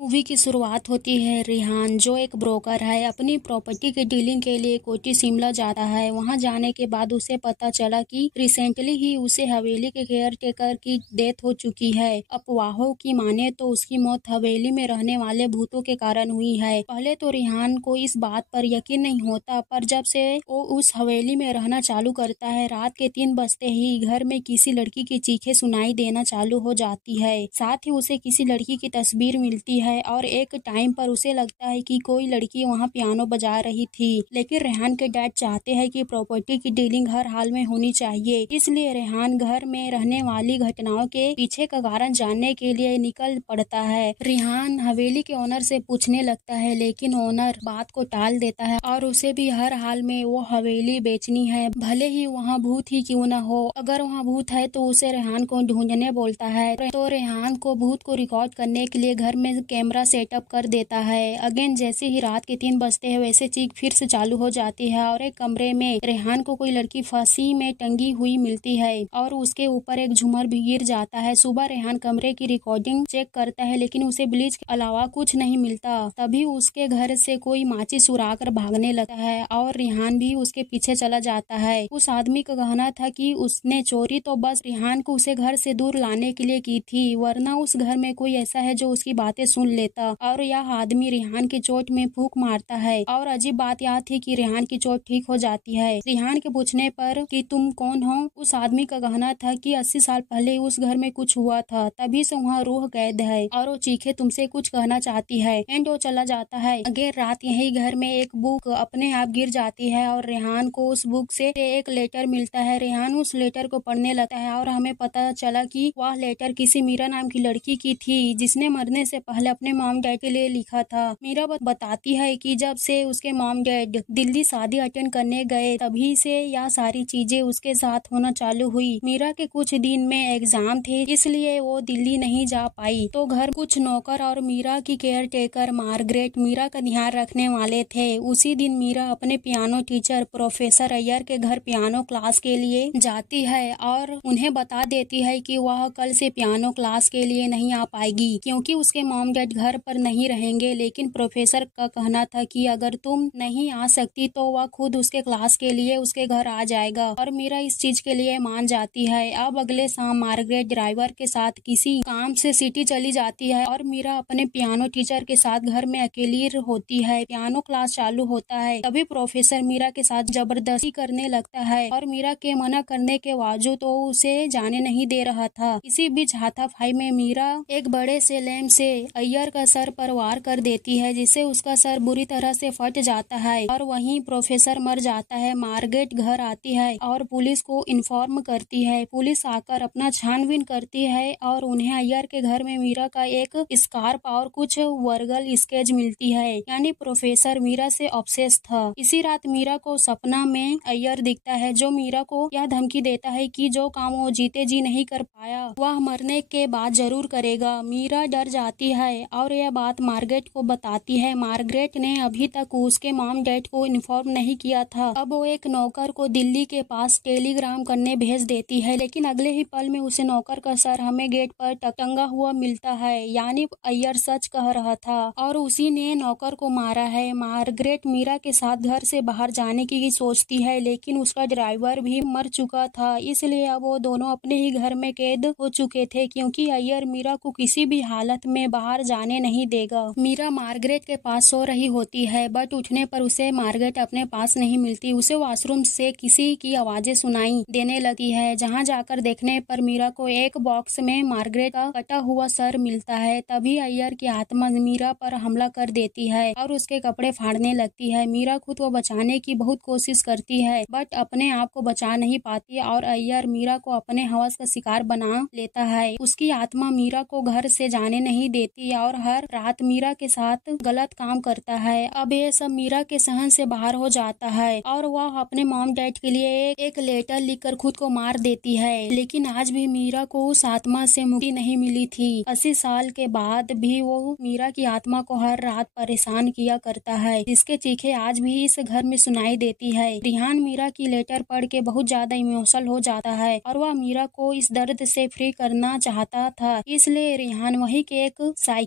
Movie की शुरुआत होती है। रेहान जो एक ब्रोकर है अपनी प्रॉपर्टी की डीलिंग के लिए कोटी शिमला जाता है। वहां जाने के बाद उसे पता चला कि रिसेंटली ही उसे हवेली के केयर टेकर की डेथ हो चुकी है। अफवाहों की माने तो उसकी मौत हवेली में रहने वाले भूतों के कारण हुई है। पहले तो रेहान को इस बात पर यकीन नहीं होता, पर जब से वो उस हवेली में रहना चालू करता है, रात के 3 बजते ही घर में किसी लड़की की चीखें सुनाई देना चालू हो जाती है। साथ ही उसे किसी लड़की की तस्वीर मिलती है और एक टाइम पर उसे लगता है कि कोई लड़की वहां पियानो बजा रही थी। लेकिन रेहान के डैड चाहते हैं कि प्रॉपर्टी की डीलिंग हर हाल में होनी चाहिए, इसलिए रेहान घर में रहने वाली घटनाओं के पीछे का कारण जानने के लिए निकल पड़ता है। रेहान हवेली के ओनर से पूछने लगता है, लेकिन ओनर बात को टाल देता है और उसे भी हर हाल में वो हवेली बेचनी है, भले ही वहाँ भूत ही क्यों न हो। अगर वहाँ भूत है तो उसे रेहान को ढूंढने बोलता है। तो रेहान को भूत को रिकॉर्ड करने के लिए घर में कैमरा सेटअप कर देता है। अगेन जैसे ही रात के 3 बजते हैं वैसे चीख फिर से चालू हो जाती है और एक कमरे में रेहान को कोई लड़की फांसी में टंगी हुई मिलती है और उसके ऊपर एक झूमर भी गिर जाता है। सुबह रेहान कमरे की रिकॉर्डिंग चेक करता है, लेकिन उसे ब्लीच के अलावा कुछ नहीं मिलता। तभी उसके घर से कोई माचिस उड़ा कर भागने लगता है और रेहान भी उसके पीछे चला जाता है। उस आदमी का कहना था कि उसने चोरी तो बस रेहान को उसे घर से दूर लाने के लिए की थी, वरना उस घर में कोई ऐसा है जो उसकी बातें सुन लेता। और यह आदमी रेहान की चोट में फूंक मारता है और अजीब बात यह थी कि रेहान की चोट ठीक हो जाती है। रेहान के पूछने पर कि तुम कौन हो, उस आदमी का कहना था कि 80 साल पहले उस घर में कुछ हुआ था, तभी से वहाँ रूह कैद है और वो चीखे तुमसे कुछ कहना चाहती है। एंड वो चला जाता है। अगेन रात यही घर में एक बुक अपने आप गिर जाती है और रेहान को उस बुक से एक लेटर मिलता है। रेहान उस लेटर को पढ़ने लगता है और हमें पता चला कि वह लेटर किसी मीरा नाम की लड़की की थी, जिसने मरने से पहले अपने मॉम डैड के लिए लिखा था। मीरा बताती है कि जब से उसके मॉम डैड दिल्ली शादी अटेंड करने गए, तभी से यह सारी चीजें उसके साथ होना चालू हुई। मीरा के कुछ दिन में एग्जाम थे, इसलिए वो दिल्ली नहीं जा पाई। तो घर कुछ नौकर और मीरा की केयर टेकर मार्गरेट मीरा का ध्यान रखने वाले थे। उसी दिन मीरा अपने पियानो टीचर प्रोफेसर अय्यर के घर पियानो क्लास के लिए जाती है और उन्हें बता देती है कि वह कल से पियानो क्लास के लिए नहीं आ पाएगी क्योंकि उसके मॉम डैड घर पर नहीं रहेंगे। लेकिन प्रोफेसर का कहना था कि अगर तुम नहीं आ सकती तो वह खुद उसके क्लास के लिए उसके घर आ जाएगा और मीरा इस चीज के लिए मान जाती है। अब अगले शाम मार्गरेट ड्राइवर के साथ किसी काम से सिटी चली जाती है और मीरा अपने पियानो टीचर के साथ घर में अकेली होती है। पियानो क्लास चालू होता है, तभी प्रोफेसर मीरा के साथ जबरदस्ती करने लगता है और मीरा के मना करने के बावजूद तो उसे जाने नहीं दे रहा था। इसी बीच हाथापाई में मीरा एक बड़े से लैंप से अय्यर का सर पर वार कर देती है, जिससे उसका सर बुरी तरह से फट जाता है और वहीं प्रोफेसर मर जाता है। मार्गरेट घर आती है और पुलिस को इन्फॉर्म करती है। पुलिस आकर अपना छानबीन करती है और उन्हें अय्यर के घर में मीरा का एक स्कार्फ और कुछ वर्गल स्केच मिलती है, यानी प्रोफेसर मीरा से ऑब्सेस था। इसी रात मीरा को सपना में अय्यर दिखता है, जो मीरा को यह धमकी देता है कि जो काम वो जीते जी नहीं कर पाया वह मरने के बाद जरूर करेगा। मीरा डर जाती है और यह बात मार्गरेट को बताती है। मार्गरेट ने अभी तक उसके मॉम डैड को इन्फॉर्म नहीं किया था। अब वो एक नौकर को दिल्ली के पास टेलीग्राम करने भेज देती है, लेकिन अगले ही पल में उसे नौकर का सर हमें गेट पर टंगा हुआ मिलता है, यानी अय्यर सच कह रहा था और उसी ने नौकर को मारा है। मार्गरेट मीरा के साथ घर से बाहर जाने की सोचती है, लेकिन उसका ड्राइवर भी मर चुका था, इसलिए अब वो दोनों अपने ही घर में कैद हो चुके थे क्योंकि अय्यर मीरा को किसी भी हालत में बाहर जाने नहीं देगा। मीरा मार्गरेट के पास सो रही होती है, बट उठने पर उसे मार्गरेट अपने पास नहीं मिलती। उसे वॉशरूम से किसी की आवाजें सुनाई देने लगती है, जहां जाकर देखने पर मीरा को एक बॉक्स में मार्गरेट का कटा हुआ सर मिलता है। तभी अय्यर की आत्मा मीरा पर हमला कर देती है और उसके कपड़े फाड़ने लगती है। मीरा खुद को बचाने की बहुत कोशिश करती है, बट अपने आप को बचा नहीं पाती और अय्यर मीरा को अपने हवस का शिकार बना लेता है। उसकी आत्मा मीरा को घर से जाने नहीं देती और हर रात मीरा के साथ गलत काम करता है। अब ये सब मीरा के सहन से बाहर हो जाता है और वह अपने मॉम डैड के लिए एक लेटर लिखकर खुद को मार देती है। लेकिन आज भी मीरा को उस आत्मा से मुक्ति नहीं मिली थी। 80 साल के बाद भी वो मीरा की आत्मा को हर रात परेशान किया करता है, जिसके चीखे आज भी इस घर में सुनाई देती है। रेहान मीरा की लेटर पढ़ के बहुत ज्यादा इमोशनल हो जाता है और वह मीरा को इस दर्द से फ्री करना चाहता था, इसलिए रेहान वहीं के एक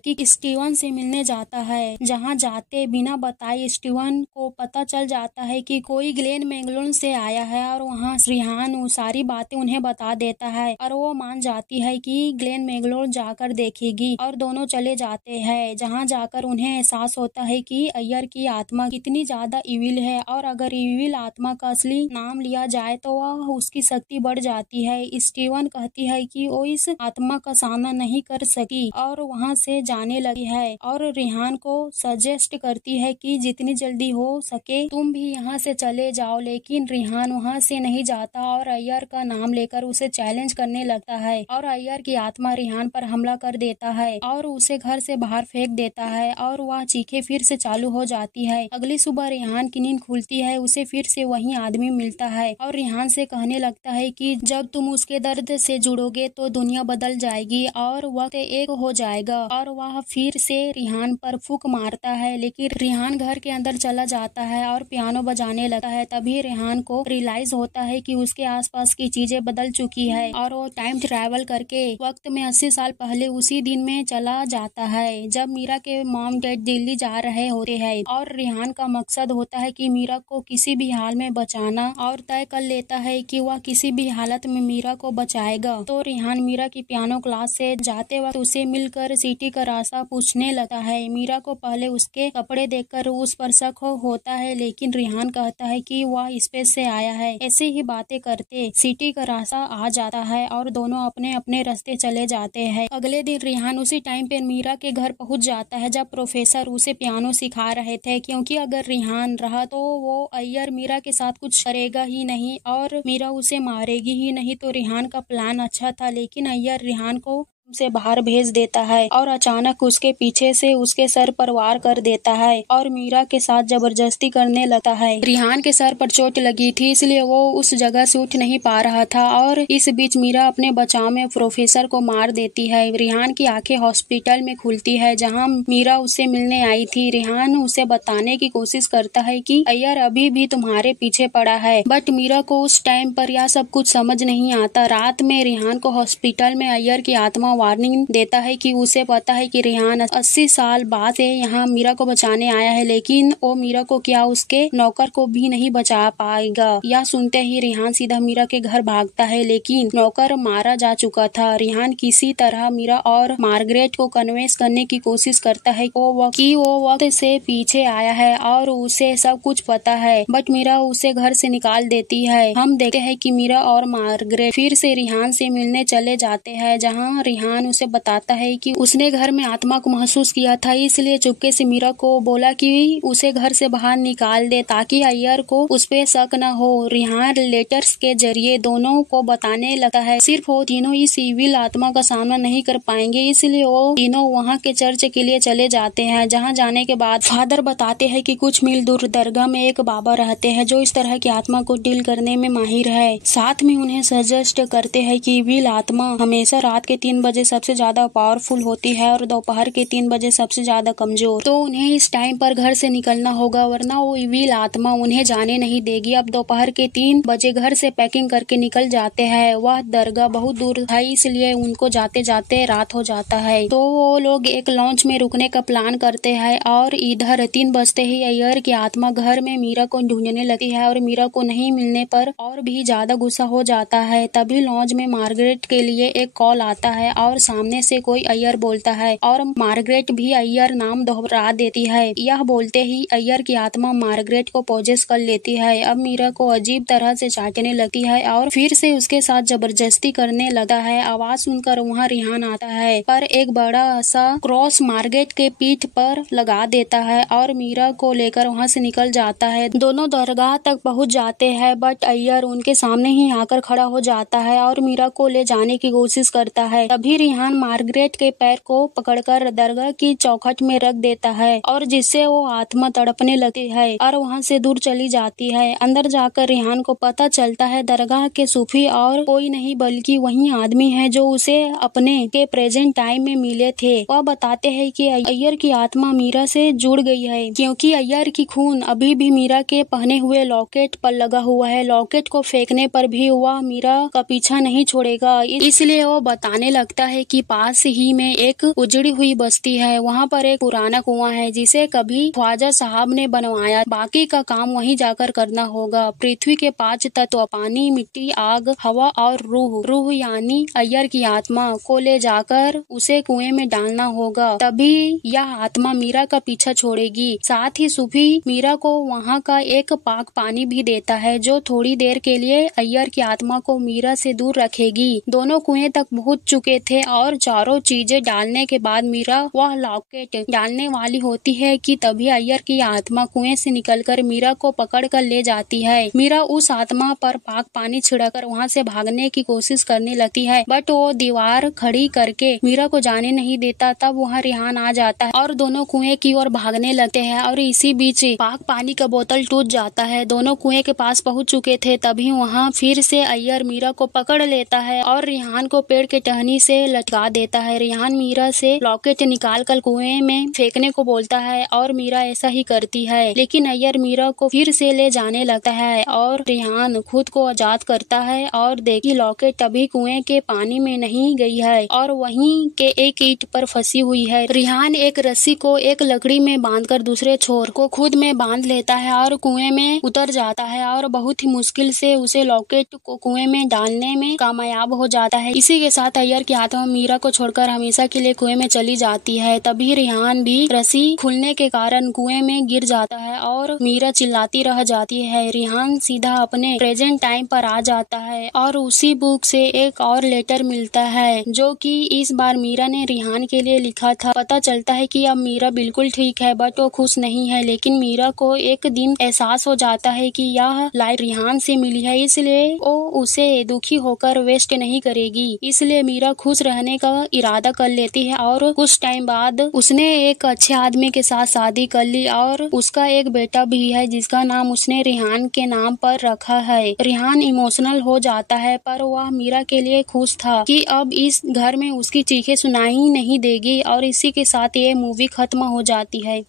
कि स्टीवन से मिलने जाता है। जहाँ जाते बिना बताए स्टीवन को पता चल जाता है कि कोई ग्लेन मैग्लोन से आया है और वहाँ रिहान वो सारी बातें उन्हें बता देता है और वो मान जाती है कि ग्लेन मैग्लोन जाकर देखेगी और दोनों चले जाते हैं। जहाँ जाकर उन्हें एहसास होता है कि अय्यर की आत्मा कितनी ज्यादा इविल है और अगर इविल आत्मा का असली नाम लिया जाए तो वह उसकी शक्ति बढ़ जाती है। स्टीवन कहती है कि वो इस आत्मा का सामना नहीं कर सकी और वहाँ से जाने लगी है और रिहान को सजेस्ट करती है कि जितनी जल्दी हो सके तुम भी यहाँ से चले जाओ, लेकिन रिहान वहाँ से नहीं जाता और अय्यर का नाम लेकर उसे चैलेंज करने लगता है और अय्यर की आत्मा रिहान पर हमला कर देता है और उसे घर से बाहर फेंक देता है और वह चीखें फिर से चालू हो जाती है। अगली सुबह रिहान की नींद खुलती है, उसे फिर से वही आदमी मिलता है और रिहान से कहने लगता है कि जब तुम उसके दर्द से जुड़ोगे तो दुनिया बदल जाएगी और वक्त एक हो जाएगा और वह फिर से रिहान पर फूंक मारता है, लेकिन रिहान घर के अंदर चला जाता है और पियानो बजाने लगता है। तभी रिहान को रियलाइज होता है कि उसके आसपास की चीजें बदल चुकी है और वो टाइम ट्रैवल करके वक्त में 80 साल पहले उसी दिन में चला जाता है जब मीरा के मॉम डैड दिल्ली जा रहे होते हैं और रिहान का मकसद होता है कि मीरा को किसी भी हाल में बचाना और तय कर लेता है कि वह किसी भी हालत में मीरा को बचाएगा। तो रिहान मीरा की पियानो क्लास से जाते वक्त उसे मिलकर सिटी का रास्ता पूछने लगता है। मीरा को पहले उसके कपड़े देखकर उस पर शक होता है, लेकिन रिहान कहता है कि वह स्पेस से आया है। ऐसे ही बातें करते सिटी का रास्ता आ जाता है और दोनों अपने अपने रास्ते चले जाते हैं। अगले दिन रिहान उसी टाइम पे मीरा के घर पहुंच जाता है जब प्रोफेसर उसे पियानो सिखा रहे थे, क्योंकि अगर रिहान रहा तो वो अय्यर मीरा के साथ कुछ करेगा ही नहीं और मीरा उसे मारेगी ही नहीं। तो रिहान का प्लान अच्छा था, लेकिन अय्यर रिहान को से बाहर भेज देता है और अचानक उसके पीछे से उसके सर पर वार कर देता है और मीरा के साथ जबरदस्ती करने लगता है। रिहान के सर पर चोट लगी थी इसलिए वो उस जगह से उठ नहीं पा रहा था और इस बीच मीरा अपने बचाव में प्रोफेसर को मार देती है। रिहान की आंखें हॉस्पिटल में खुलती है जहाँ मीरा उससे मिलने आई थी। रिहान उसे बताने की कोशिश करता है कि अय्यर अभी भी तुम्हारे पीछे पड़ा है, बट मीरा को उस टाइम पर यह सब कुछ समझ नहीं आता। रात में रिहान को हॉस्पिटल में अय्यर की आत्मा वार्निंग देता है कि उसे पता है कि रिहान 80 साल बाद से यहाँ मीरा को बचाने आया है, लेकिन वो मीरा को क्या उसके नौकर को भी नहीं बचा पाएगा। यह सुनते ही रिहान सीधा मीरा के घर भागता है, लेकिन नौकर मारा जा चुका था। रिहान किसी तरह मीरा और मार्गरेट को कन्विंस करने की कोशिश करता है कि वो वक्त से पीछे आया है और उसे सब कुछ पता है, बट मीरा उसे घर से निकाल देती है। हम देखते हैं कि मीरा और मार्गरेट फिर से रिहान से मिलने चले जाते हैं, जहाँ रिहान उसे बताता है कि उसने घर में आत्मा को महसूस किया था, इसलिए चुपके से मीरा को बोला कि उसे घर से बाहर निकाल दे ताकि अय्यर को उस पे शक न हो। रिहान लेटर्स के जरिए दोनों को बताने लगता है सिर्फ वो तीनों इस इविल आत्मा का सामना नहीं कर पाएंगे, इसलिए वो तीनों वहाँ के चर्च के लिए चले जाते हैं। जहाँ जाने के बाद फादर बताते हैं कि कुछ मील दूर दरगाह में एक बाबा रहते हैं जो इस तरह की आत्मा को डील करने में माहिर है। साथ में उन्हें सजेस्ट करते हैं कि इविल आत्मा हमेशा रात के 3 बजे सबसे ज्यादा पावरफुल होती है और दोपहर के 3 बजे सबसे ज्यादा कमजोर, तो उन्हें इस टाइम पर घर से निकलना होगा वरना वो इविल आत्मा उन्हें जाने नहीं देगी। अब दोपहर के 3 बजे घर से पैकिंग करके निकल जाते हैं। वह दरगाह बहुत दूर था इसलिए उनको जाते जाते रात हो जाता है, तो वो लोग एक लॉन्च में रुकने का प्लान करते हैं और इधर 3 बजते ही अय्यर की आत्मा घर में मीरा को ढूंढने लगती है और मीरा को नहीं मिलने पर और भी ज्यादा गुस्सा हो जाता है। तभी लॉन्च में मार्गरेट के लिए एक कॉल आता है और सामने से कोई अय्यर बोलता है और मार्गरेट भी अय्यर नाम दोहरा देती है। यह बोलते ही अय्यर की आत्मा मार्गरेट को पोजेस कर लेती है। अब मीरा को अजीब तरह से चाटने लगती है और फिर से उसके साथ जबरदस्ती करने लगता है। आवाज सुनकर वहाँ रिहान आता है पर एक बड़ा सा क्रॉस मार्गरेट के पीठ पर लगा देता है और मीरा को लेकर वहाँ से निकल जाता है। दोनों दरगाह तक पहुँच जाते हैं बट अय्यर उनके सामने ही आकर खड़ा हो जाता है और मीरा को ले जाने की कोशिश करता है। तभी रिहान मार्गरेट के पैर को पकड़कर दरगाह की चौखट में रख देता है और जिससे वो आत्मा तड़पने लगती है और वहाँ से दूर चली जाती है। अंदर जाकर रिहान को पता चलता है दरगाह के सूफी और कोई नहीं बल्कि वही आदमी है जो उसे अपने के प्रेजेंट टाइम में मिले थे। वह बताते हैं कि अय्यर की आत्मा मीरा से जुड़ गई है क्योंकि अय्यर की खून अभी भी मीरा के पहने हुए लॉकेट पर लगा हुआ है। लॉकेट को फेंकने पर भी वह मीरा का पीछा नहीं छोड़ेगा, इसलिए वो बताने लगता देखता है कि पास ही में एक उजड़ी हुई बस्ती है। वहाँ पर एक पुराना कुआं है जिसे कभी ख्वाजा साहब ने बनवाया। बाकी का काम वहीं जाकर करना होगा। पृथ्वी के 5 तत्व पानी, मिट्टी, आग, हवा और रूह, रूह यानी अय्यर की आत्मा को ले जाकर उसे कुएं में डालना होगा। तभी यह आत्मा मीरा का पीछा छोड़ेगी। साथ ही सूफी मीरा को वहाँ का एक पाक पानी भी देता है जो थोड़ी देर के लिए अय्यर की आत्मा को मीरा से दूर रखेगी। दोनों कुएं तक पहुँच चुके थे और चारों चीजें डालने के बाद मीरा वह लॉकेट डालने वाली होती है कि तभी अय्यर की आत्मा कुएं से निकलकर मीरा को पकड़ कर ले जाती है। मीरा उस आत्मा पर पाक पानी छिड़कर वहाँ से भागने की कोशिश करने लगती है, बट वो दीवार खड़ी करके मीरा को जाने नहीं देता। तब वहाँ रिहान आ जाता है और दोनों कुएं की ओर भागने लगते हैं और इसी बीच पाक पानी का बोतल टूट जाता है। दोनों कुएं के पास पहुँच चुके थे। तभी वहाँ फिर से अय्यर मीरा को पकड़ लेता है और रिहान को पेड़ के टहनी से लटका देता है। रिहान मीरा से लॉकेट निकाल कर कुएं में फेंकने को बोलता है और मीरा ऐसा ही करती है, लेकिन अय्यर मीरा को फिर से ले जाने लगता है और रिहान खुद को आजाद करता है और देखी लॉकेट तभी कुएं के पानी में नहीं गई है और वहीं के एक ईंट पर फंसी हुई है। रिहान एक रस्सी को एक लकड़ी में बांधकर दूसरे छोर को खुद में बांध लेता है और कुएं में उतर जाता है और बहुत ही मुश्किल से उसे लॉकेट को कुएं में डालने में कामयाब हो जाता है। इसी के साथ अय्यर की आत्मा मीरा को छोड़कर हमेशा के लिए कुएं में चली जाती है। तभी रिहान भी रस्सी खुलने के कारण कुएं में गिर जाता है और मीरा चिल्लाती रह जाती है। रिहान सीधा अपने प्रेजेंट टाइम पर आ जाता है और उसी बुक से एक और लेटर मिलता है जो कि इस बार मीरा ने रिहान के लिए लिखा था। पता चलता है कि अब मीरा बिल्कुल ठीक है, बट वो खुश नहीं है। लेकिन मीरा को एक दिन एहसास हो जाता है कि यह लाइट रिहान से मिली है, इसलिए वो उसे दुखी होकर वेस्ट नहीं करेगी। इसलिए मीरा खुश रहने का इरादा कर लेती है और कुछ टाइम बाद उसने एक अच्छे आदमी के साथ शादी कर ली और उसका एक बेटा भी है जिसका नाम उसने रिहान के नाम पर रखा है। रिहान इमोशनल हो जाता है, पर वह मीरा के लिए खुश था कि अब इस घर में उसकी चीखें सुनाई नहीं देगी और इसी के साथ ये मूवी खत्म हो जाती है।